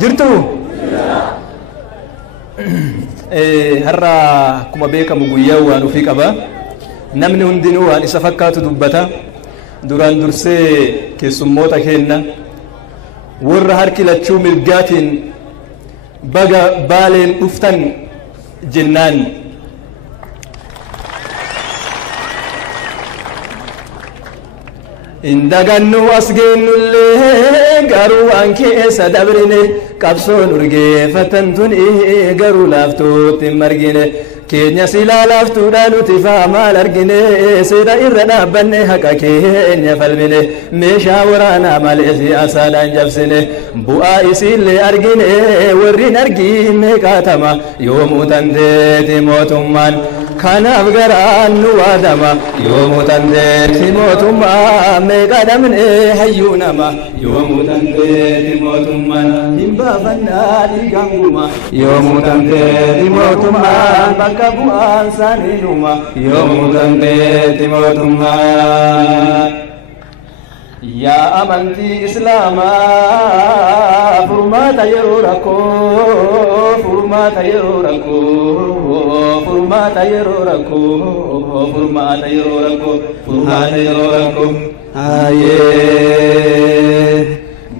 جرتو هرا كما بيك مغويا وانو فيك ابا نمني هندنو ان سفكات دبتا دوران درسي كسموتا كينا ور هركي لتشو ملقاتين بقى بالين افتن جنان indaganu asgeenulle garu anke sadabrine qabsoon urgeeffatan tuni garu laaftuutti margine keenya silaa laaftuudhaan nuti maal argine seeda irra dhaabbanne haqa keenya falmine meeshaa waraanaa malee siyaasaadhaan jabsine bu'aa isiillee argine warrin argine qaatama yoomuu tanteeti mootummaan kanaaf garaan nu waadama yoomuu tanteeti mootummaan meeqa dhabne hayyuu nama yoomuu tanteeti mootummaan hin baafannaa dhiigaan guma yoomuu tanteeti mootummaan bakka bu'aan isaanii numa yoomuu tanteeti mootummaan yaa amantii islaamaa furmaata yeroo rakkoo furmaata yeroo rakkoo furmaata yeroo rakkoo furmaata yeroo rakkoo furmaata yeroo rakkoo hayee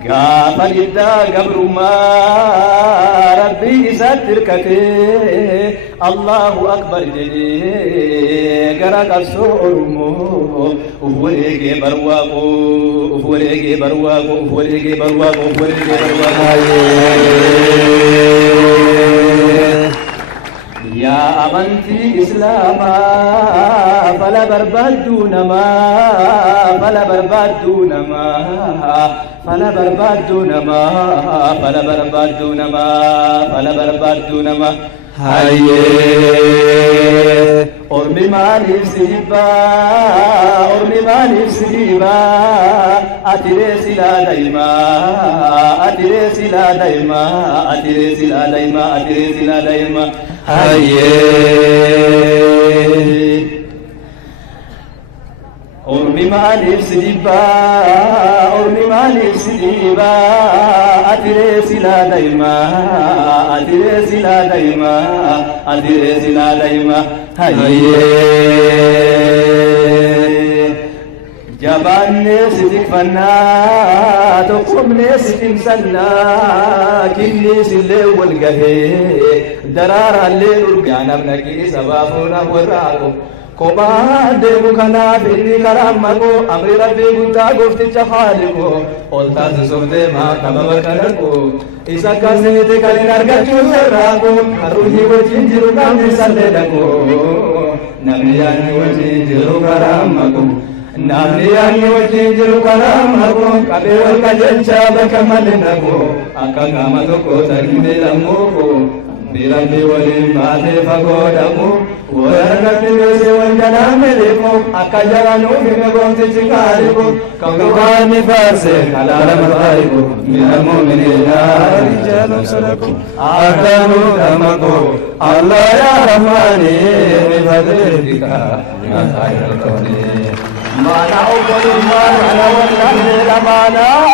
gaafa giddaa gabrummaa rabbii isaatti hirkatee allahu akbar jedhee gara qabsoo oromoo uf wareegee barwaaqoo uf wareegee barwaaqoo uf wareegee barwaaqoo uf wareegee barwaaqoo yaa amantii islaamaa fala barbaaddu namaa fala barbaaddu namaa fala barbaaddu namaa fala barbaaddu namaa fala barbaaddu namaa hayee ormi maaliif siibaa ormi maaliif siibaa atiree silaa daa'imaa atiree silaa daa'imaa atiree silaa daa'imaa atiree silaa daa'imaa hayee ormi maaliif siibaa ormi maaliif siibaa atiree silaa daa'imaa atiree silaa daa'imaa atiree silaa daa'imaa hayee jabaannee sitikfannaa tokkomnee sitimsannaa kinniisillee wal gahee daraaraallee urgaa namna keessa baafuudhaaf warraaqu kophaa deemu kanaaf inni karaa maqoo amri rabbii guddaa goofticha haaliqoo ol taasisuuf deemaa qaba bakka darbu isa akkasitti kan hin argachuu sarraaqu harruhii wajjin jiru qaamni sallee dhaqu namni yaadni wajjin jiru karaa maqu namni yaadni wajjin jiru karaa maqu qabee wal qajeelchaa bakka malee dhaqu akka qaama tokko tarkimee lammuufu birabbi waliin baatee fagoo dhabu warratti beese wanjanaa meleeku akka jalanuuf hime goomtichi kaaliku kan gubaanni faarse kalaala mataa'iku mina mu'miniina rijaalun sadaku akkanuu dhammaku allah yaa rahmaani bifadlika yaa khayral kawni maana obbolummaa kana wallanne lamaanaa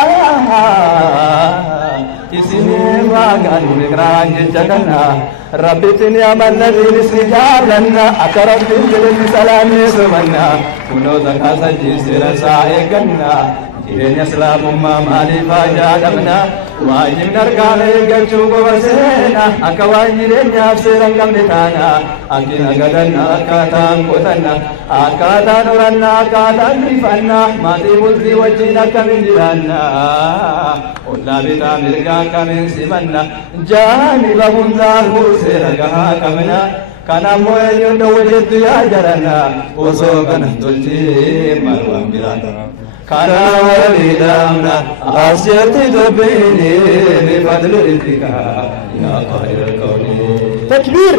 isini magan mikran jagana rabbitin ya manadin sijalanna akarabtin jilin salami sumanna kuno zakasa jisira saeganna jirenya islamumma malifa jadabna wajib nargane gachu gobasena akawan jirenya afsiran gamditana akina gadanna akatan kotanna akatan uranna akatan rifanna mati multi wajina kamindiranna ulla bita mirga kamin simanna janibahum lahu siragaha kamna kana moyo ndo wajidu ya jarana oso kana tulti marwan birana kana walidamna asyati dobini bifadli rizqika ya khairal kawni takbir